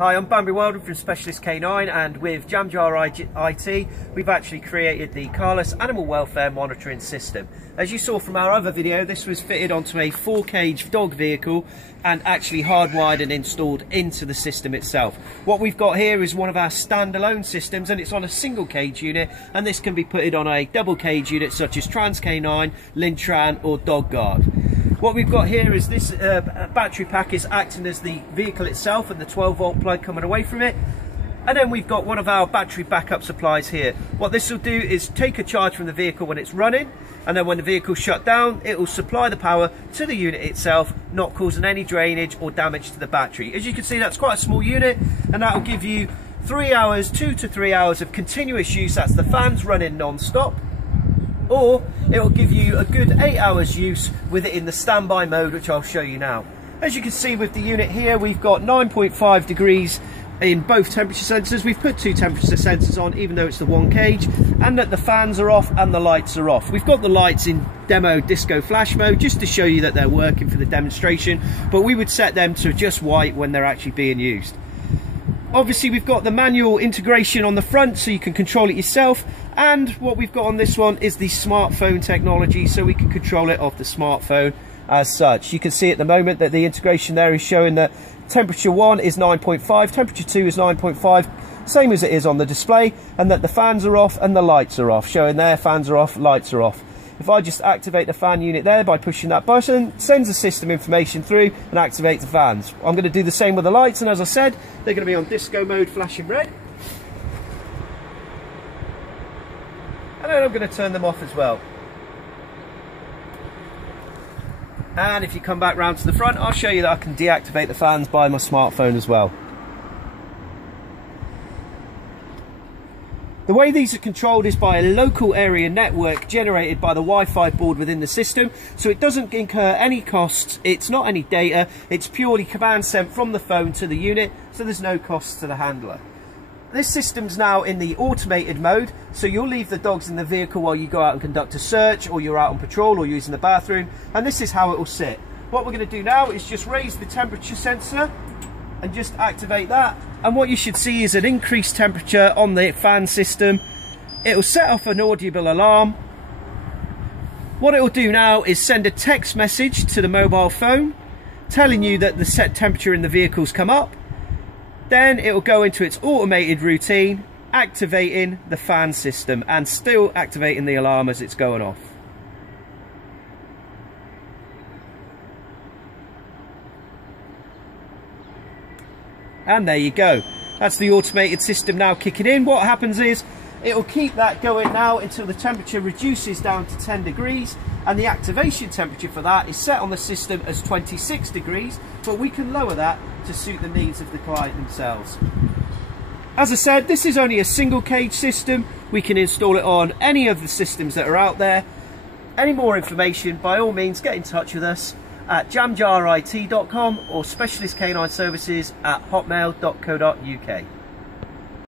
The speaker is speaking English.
Hi, I'm Bambi Weldon from Specialist K9, and with Jamjar IT, we've actually created the CALAS animal welfare monitoring system. As you saw from our other video, this was fitted onto a 4-cage dog vehicle and actually hardwired and installed into the system itself. What we've got here is one of our standalone systems, and it's on a single cage unit, and this can be put on a double cage unit such as Trans K9, Lintran or Dog Guard. What we've got here is this battery pack is acting as the vehicle itself and the 12-volt plug coming away from it. And then we've got one of our battery backup supplies here. What this will do is take a charge from the vehicle when it's running, and then when the vehicle's shut down, it will supply the power to the unit itself, not causing any drainage or damage to the battery. As you can see, that's quite a small unit, and that will give you 3 hours, 2 to 3 hours of continuous use. That's the fans running non-stop. Or it will give you a good 8 hours use with it in the standby mode, which I'll show you now. As you can see with the unit here, we've got 9.5 degrees in both temperature sensors. We've put 2 temperature sensors on, even though it's the 1 cage, and that the fans are off and the lights are off. We've got the lights in demo disco flash mode just to show you that they're working for the demonstration, but we would set them to just white when they're actually being used. Obviously, we've got the manual integration on the front so you can control it yourself, and what we've got on this one is the smartphone technology, so we can control it off the smartphone as such. You can see at the moment that the integration there is showing that temperature 1 is 9.5, temperature 2 is 9.5, same as it is on the display, and that the fans are off and the lights are off, showing there fans are off, lights are off. If I just activate the fan unit there by pushing that button, sends the system information through and activates the fans. I'm going to do the same with the lights, and as I said, they're going to be on disco mode, flashing red. And then I'm going to turn them off as well. And if you come back round to the front, I'll show you that I can deactivate the fans by my smartphone as well. The way these are controlled is by a local area network generated by the Wi-Fi board within the system, so it doesn't incur any costs, it's not any data, it's purely command sent from the phone to the unit, so there's no costs to the handler. This system's now in the automated mode, so you'll leave the dogs in the vehicle while you go out and conduct a search, or you're out on patrol or using the bathroom, and this is how it will sit. What we're going to do now is just raise the temperature sensor and just activate that, and what you should see is an increased temperature on the fan system. It will set off an audible alarm. What it will do now is send a text message to the mobile phone telling you that the set temperature in the vehicle's come up. Then it will go into its automated routine, activating the fan system and still activating the alarm as it's going off. And there you go. That's the automated system now kicking in. What happens is it will keep that going now until the temperature reduces down to 10 degrees, and the activation temperature for that is set on the system as 26 degrees, but we can lower that to suit the needs of the client themselves. As I said, this is only a single cage system. We can install it on any of the systems that are out there. Any more information, by all means get in touch with us at jamjarit.com or specialist canine services at hotmail.co.uk.